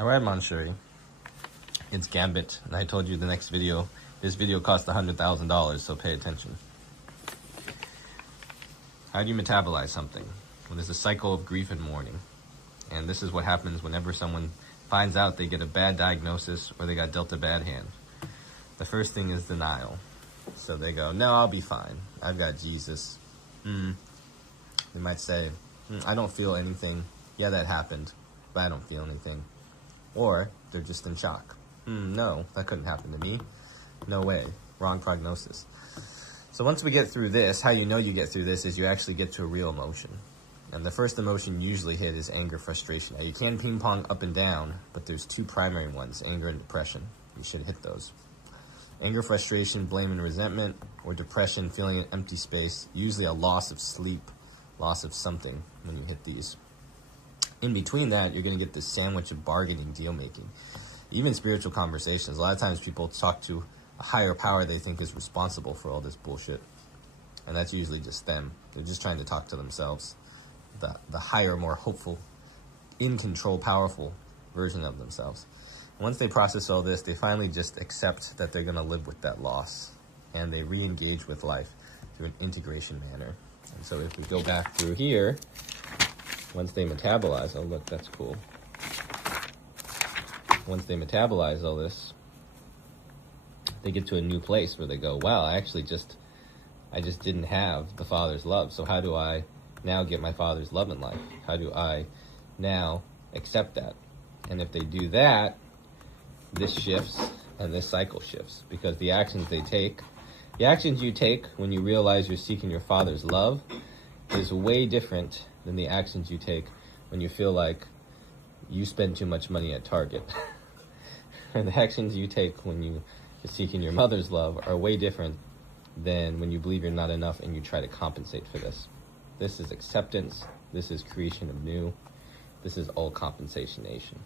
Alright, Manshuri. It's Gambit, and I told you this video cost $100,000, so pay attention. How do you metabolize something? Well, there's a cycle of grief and mourning. And this is what happens whenever someone finds out they get a bad diagnosis or they got dealt a bad hand. The first thing is denial. So they go, no, I'll be fine. I've got Jesus. They might say, I don't feel anything. Yeah, that happened, but I don't feel anything. Or they're just in shock. No, that couldn't happen to me. No way. Wrong prognosis. So once we get through this, how you know you get through this is you actually get to a real emotion. And the first emotion usually hit is anger, frustration. Now you can ping pong up and down, but there's two primary ones, anger and depression. You should hit those. Anger, frustration, blame and resentment, or depression, feeling an empty space, usually a loss of sleep, loss of something when you hit these. In between that, you're going to get this sandwich of bargaining, deal making. Even spiritual conversations. A lot of times people talk to a higher power they think is responsible for all this bullshit. And that's usually just them. They're just trying to talk to themselves. The higher, more hopeful, in control, powerful version of themselves. Once they process all this, they finally just accept that they're going to live with that loss. And they re-engage with life through an integration manner. And so if we go back through here, once they metabolize, oh look, that's cool. Once they metabolize all this, they get to a new place where they go, wow, I just didn't have the Father's love. So how do I now get my Father's love in life? How do I now accept that? And if they do that, this shifts and this cycle shifts, because the actions you take when you realize you're seeking your Father's love is way different than the actions you take when you feel like you spend too much money at Target. And the actions you take when you're seeking your mother's love are way different than when you believe you're not enough and you try to compensate for this. This is acceptance. This is creation of new. This is all compensationation.